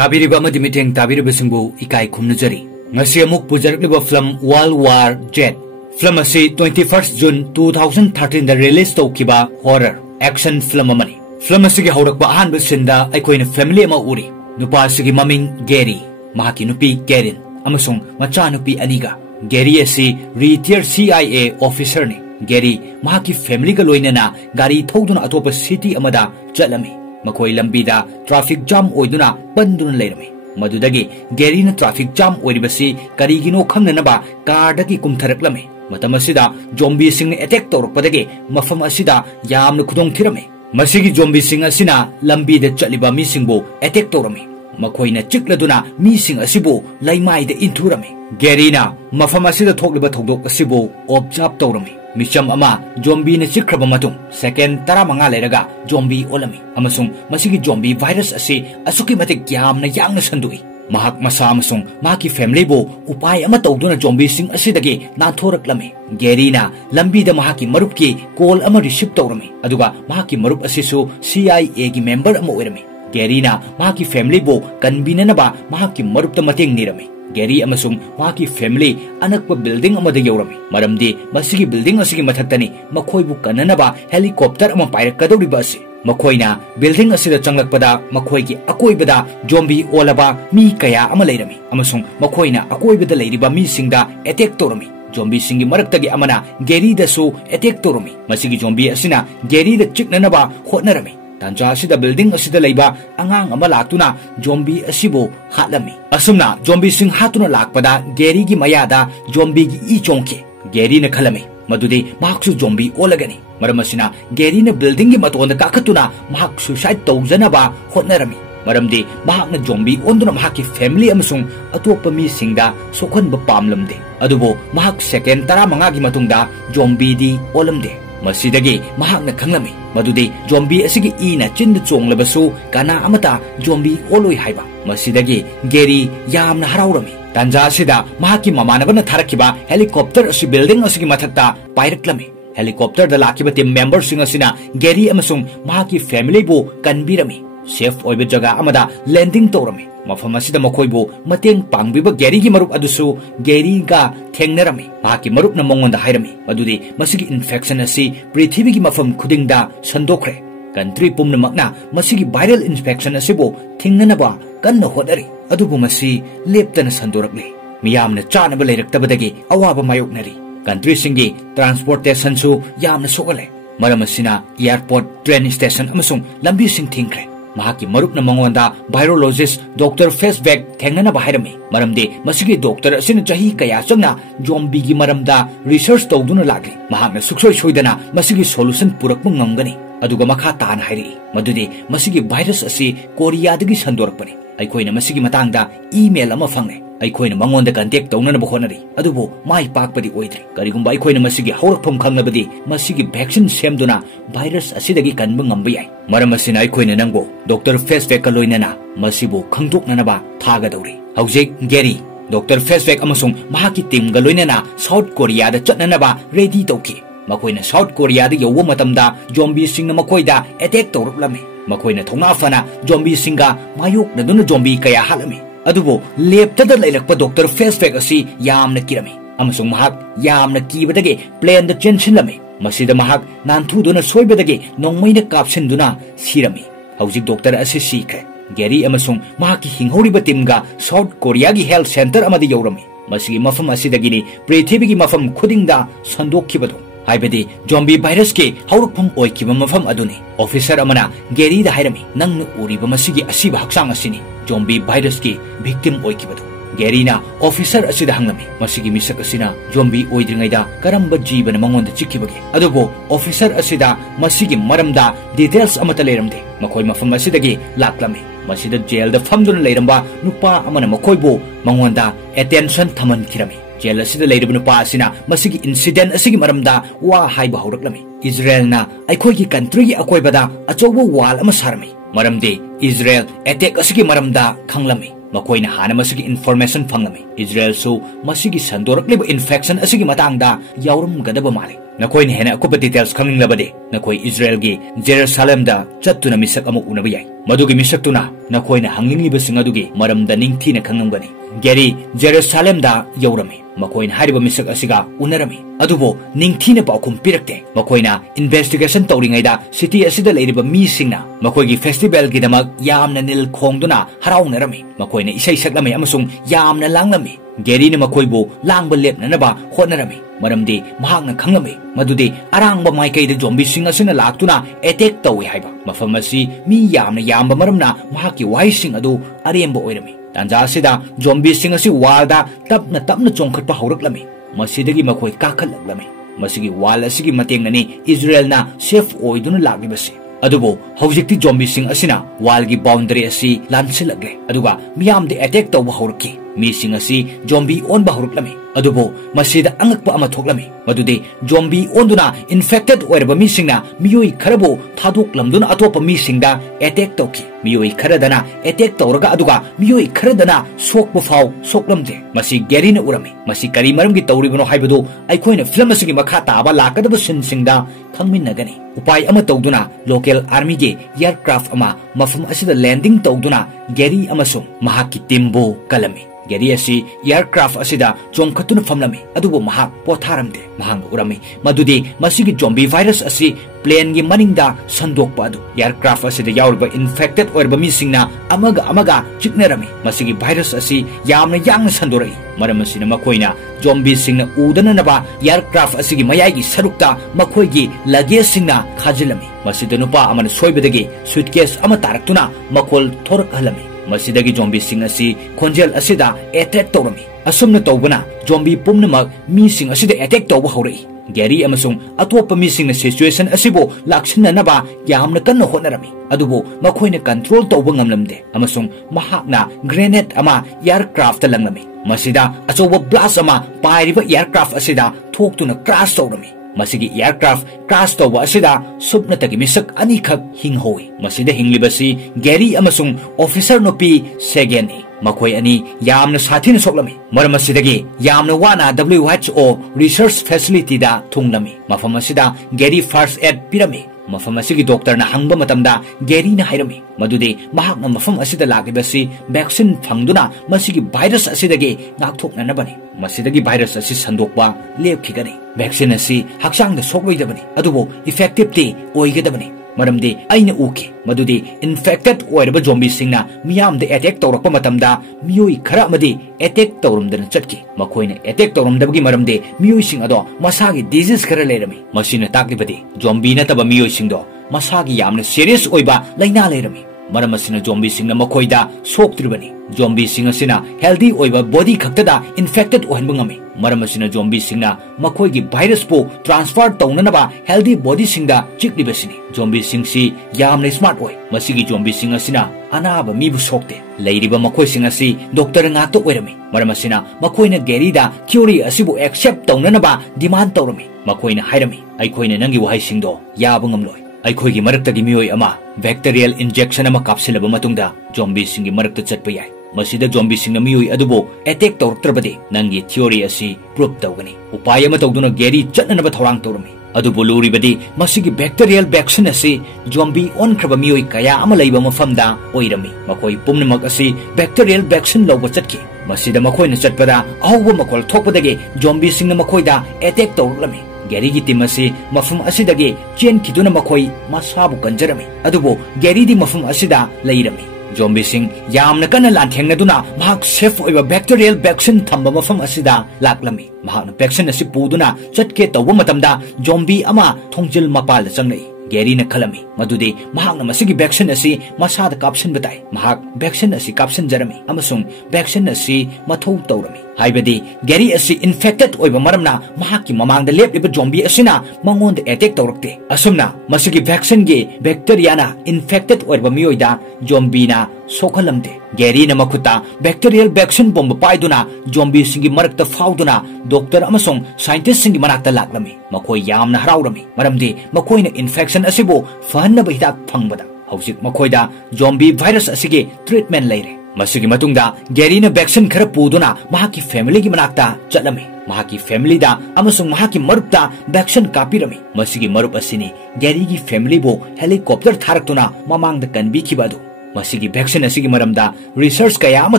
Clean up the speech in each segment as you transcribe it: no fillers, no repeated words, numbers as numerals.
Tabiriba amadi miteng tabiriba singbu ikai khumnajari. Ngasi amuk pujarakliba film World War Z. Film asi 21st June 2013 da release tawkiba horror action film amani. Film asigi haurakba ahanba sinda aikoina family ama uri. Nupa asigi maming Gerry, mahaki nupi Gerin, amasung macha nupi Aniga. Gerry asi retired CIA officer ni. Gerry mahaki family ga loinana gari thoduna atopa city amada chalami. Makoi lambida traffic jam oiduna banduna leirami. Madudagi Gerry na traffic jam oiribasi karigino khangnanaba kardagi kumtharaklami. Matam asida zombie sing attack tawrukpadagi mafam asida yamna khudong thirami. Masigi zombie sing asina lambida chaliba mi singbo attack tawrami. Makoina chikladuna mi sing asibu laimaida inthurami. Gerry na mafam asida thokliba thodok asibu observe tawrami. Micham ama zombie na chikraba matung second 15 leraga zombie olami amasung masigi zombie virus asi asuki matik yamna yangna sandui mahak masa amasung maki family bo upai ama tawduna zombie sing asidagi nathoraklami. Gerry na lambi da mahaki marup ki call ama receive tawrami aduga mahaki marup asisu CIA gi member ama oirami. Gerry na mahaki family bo kanbinana ba mahaki marup ta mating nirami. Gerry amasung mahaki family anakpa building amada yaurami maramdi masigi building asigi mathaktani makhoi bu kananaba helicopter ama pairakadoriba asi makoina building asida changlakpada makhoi gi akoibada zombie olaba mi kaya ama leirami amasung makoina akoibada leiriba mi singda attack torami. Zombie singi maraktagi amana Gerry da su attack torami. Masigi zombie asina Gerry da chiknanaba hotnarami. Tanja asida building asida leiba angang ama laktuna zombie asibo hatlami. Asumna zombie sing hatuna lakpada Gerry gi mayada zombie gi I chongke. Gerry na khalami madudi mahaksu zombie olagani. Maramasina Gerry na building gi matonda kakatuna mahak suicide tawjanaba hotnarami. Maramdi mahakna zombie onduna mahaki family amasung atopa mi singda sokhanba pamlamde. Adubo mahak second 15 gi matungda zombie di olamde. Masidagi mahakna khanglami madudi zombie asigi ina chinda chonglabasu kana amata zombie oloi haiba. Masidagi Gerry yamna haraurami. Tanja asida mahaki mamanabana tharakiba helicopter asi building asigi mathakta pairaklami. Helicopter da lakiba team members sing asina Gerry amasung mahaki family bu kanbirami. Safe oiba jaga amada landing tawrami. Mafam asida makoibu mateng pangbiba Gerry gi marup adusu Gerry ga thengnarami. Mahaki marup na mongonda hairami madudi masigi infection asi prithvi gi mafam khudingda sandokre. Country pumnamakna masigi viral infection asibo thingnanaba kanna hodari adubu masi leptana sandorakli. Miyamna chanaba leiraktabadagi awaba mayoknari. Country singi transportation su yamna sokale. Maramasina airport train station amasung lambi sing thingkre. Mahaki marup na mangonda virologist Dr. Fesbeck thengnana bahairami maramde masigi doctor asina chahi kaya changna zombie gi maramda research tawduna lagli mahakna suksoi soidana masigi solution purakpa ngamgani aduga makha tan hairi madudi masigi virus asi Korea dagi sandorakpani aikoina masigi matangda email ama fangne aikoina mangonda contact tawna na bahonari adubo mai pakpadi oidri karigumba aikoina masigi haurakpham khangnabadi masigi vaccine semduna virus asidagi kanba ngamba yai maram asina aikoina nangbo Dr. Fesbeck loinana masibo khangdoknanaba thagadauri haujik Gerry Dr. Fesbeck amasung mahaki team ga loinana South Korea da chatnanaba ready tawki makoina South Korea da yowa matamda zombie singna makoida attack tawruklami makoina thongna fana zombie singa mayok na duna zombie kaya halami adubo leptada lairakpa Dr. Fesbeck asi yamna kirami amasung mahak yamna kibadagi plane da chensilami masida mahak nanthuduna soibadagi nongmaina kapsinduna sirami haujik doctor asi sikre. Gerry amasung mahaki hinghoriba teamga South Korea gi health center amadi yorami masigi mafam asidagini prithvi gi mafam khudingda sandokkibadu haibadi zombie virus ke haurukpham oikiba mafam aduni officer amana Gerry da hairami nangna uriba masigi asiba haksang asini zombie virus ke victim oikibadu. Gerry na officer asida hangami masigi misak asina zombie oidringaida karamba jibana mangonda chikkibagi adubo officer asida masigi maramda details amata leiramde makoi mafam asidagi laklami masida jail da famduna leiramba nupa amana makoibo mangonda attention thaman kirami jail asida leiraba nupa asina masigi incident asigi maramda wa haiba hauраklami Israel na aikoi gi country gi akoibada achobo wall ama sarami maramde Israel attack asigi maramda khanglami makoina hana masigi information fanglami Israel so masigi sandorakliba infection asigi matangda yaurum gadaba mali nakoina hena akuba details khanglabade nakoi Israel gi Jerusalem da chattuna misak amu unaba yai madugi misak tuna nakoi na hanglingi basing adugi maram da ningthi na khangnam gani Gerry Jerusalem da yaurami makoi na hariba misak asiga unarami adubo ningthi na paukum pirakte makoi na investigation tawringai da city asida leiriba mi singna makoi gi festival gi damak yamna nil khongduna haraunarami makoi na isai saklami amasung yamna langlami Gerry na makoi bu langba lepna na ba honarami maramdi mahakna khanglami madudi arangba maikai da zombie sing asina laktuna attack tawi haiba mafam asi mi yamba maramna mahaki wai sing adu aremba oirami tanja asida zombie sing asi walda tapna chongkhatpa hauраklami masidagi makoi kakhallaklami masigi wal asigi matengnani Israel na safe oiduna laglibasi adubo hawjikti zombie sing asina wal gi boundary asi lansilagre aduga miyamde attack tawba haurki mi sing asi zombie on ba hauruklami adubo masida angakpa ama thoklami madude zombie onduna infected oirba mi singna miyoi kharabo thadok lamduna atopa mi singda attack tawki miyoi kharadana attack tawraga aduga miyoi kharadana sokpa faw soklamde masi Gerry na urami masi kari maram gi tawribano haibadu aikhoina film asigi makha taaba lakadaba sin singda khangminnagani upai ama tawduna local army ge aircraft ama mafam asida landing tawduna Gerry amasung mahaki timbo kalami Gerry asi aircraft asida chongkhatuna famlami adubo mahak potharamde mahang urami madudi masigi zombie virus asi plane gi maningda sandokpa adu aircraft asida yaurba infected orba misingna amaga chiknerami masigi virus asi yamna yang sandorai maram asina makoina zombie singna udana naba aircraft asigi mayagi sarukta makoigi luggage singna khajilami masida nupa amana soibadagi suitcase ama taraktuna makol thorak halami masidagi zombie sing asi khonjel asida attack tawrami asumna tawbana zombie pumnamak mi sing asida attack tawba haurai Gerry amasung atopa mi singna situation asibo laksinna naba yamna kanna honarami adubo makhoina control tawba ngamlamde amasung mahakna grenade ama aircraft langlami masida achoba blast ama pairiba aircraft asida thoktuna crash tawrami masigi aircraft crash tawba asida subna tagi misak ani khak hinghowi masida hinglibasi Gerry amasung officer nopi segeni makoi ani yamna sathina soklami maram asidagi yamna wana WHO research facility da thunglami mafam asida Gerry first aid pirami mafam asigi doctor na hangba matamda Gerry na hairami madudi mahakna mafam asida lagibasi vaccine phangduna masigi virus asidagi ngakthokna nabani masidagi virus asi sandokwa lepkhigani vaccine asi haksangda sokloidabani adubo effective ti oigedabani maramdi aina uki madudi infected oirba zombie singna miyamde attack tawrakpa matamda miyoi khara amadi attack tawrumdana chatki makoina attack tawrumdabagi maramde miyoi sing ado masagi disease khara lerami masina taklibadi zombie na taba miyoi singdo masagi yamna serious oiba laina lerami maram asina zombie singna makoida soktribani zombie sing asina healthy oiba body khaktada infected ohanba ngami maram asina zombie singna makoigi virus po transfer tawnanaba healthy body singda chiklibasini zombie singsi yamna smart oi masigi zombie sing asina anaba mibu sokte leiriba makoi sing asi doctor ngakto oirami maram asina makoina Gerry da theory asibu accept tawnanaba demand tawrami makoina hairami aikhoina nangi wahai singdo yaba ngamloi aikhoigi maraktagi miyoi ama bacterial injection ama kapsilaba matungda zombie singi marakta chatpa yai masida zombie singna miyoi adubo attack tawrtrabadi nangi theory asi proof tawgani upai ama tawduna Gerry chatnanaba thorang tawrami adubo luribadi masigi bacterial vaccine asi zombie on khraba miyoi kaya ama leiba mafamda oirami makoi pumnamak asi bacterial vaccine lawba chatki masida makoina chatpada awba makol thokpadagi zombie singna makoida attack tawrlami Gerry gi team asi mafum asidagi chen kiduna makoi masabu kanjarami adubo Gerry di mafum asida leirami zombie sing yamna kana lanthengna mahak safe oiba bacterial vaccine thamba mafam asida laklami mahakna vaccine asi puduna chatke tawba matamda zombie ama thongjil mapal changnai Gerry na khalami madudi mahakna masigi vaccine asi masada kapsin batai mahak vaccine asi kapsin jarami amasung vaccine asi mathau tawrami haibadi Gerry asi infected oiba maramna mahaki mamangda lepliba zombie asina mangonda attack tawrakte asumna masigi vaccine ge bacteria na infected oiba miyoida zombie na sokhalamde Gerry na makuta bacterial vaccine bomb paiduna zombie singi marakta fauduna doctor amasung scientist singi manakta laklami makoi yamna haraurami maramdi makoina infection asibo fahanna hidak phangbada hawjik makoida zombie virus asige treatment leire Masigi matungda Gerry na vaccine khara puduna mahaki family gi manakta chatlami. Mahaki family da amasung mahaki marupta vaccine kapirami. Masigi marup asini Gerry gi family bo helicopter tharaktuna mamang da kanbi khibadu. Masigi vaccine asigi maramda research kaya ama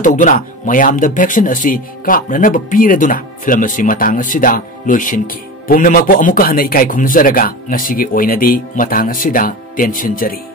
tawduna mayam da vaccine asi kapnanaba piraduna film asi matang asida loishinki. Pumnamakpo amuka hana ikai khumnajaraga ngasigi oinadi matang asida tension jari.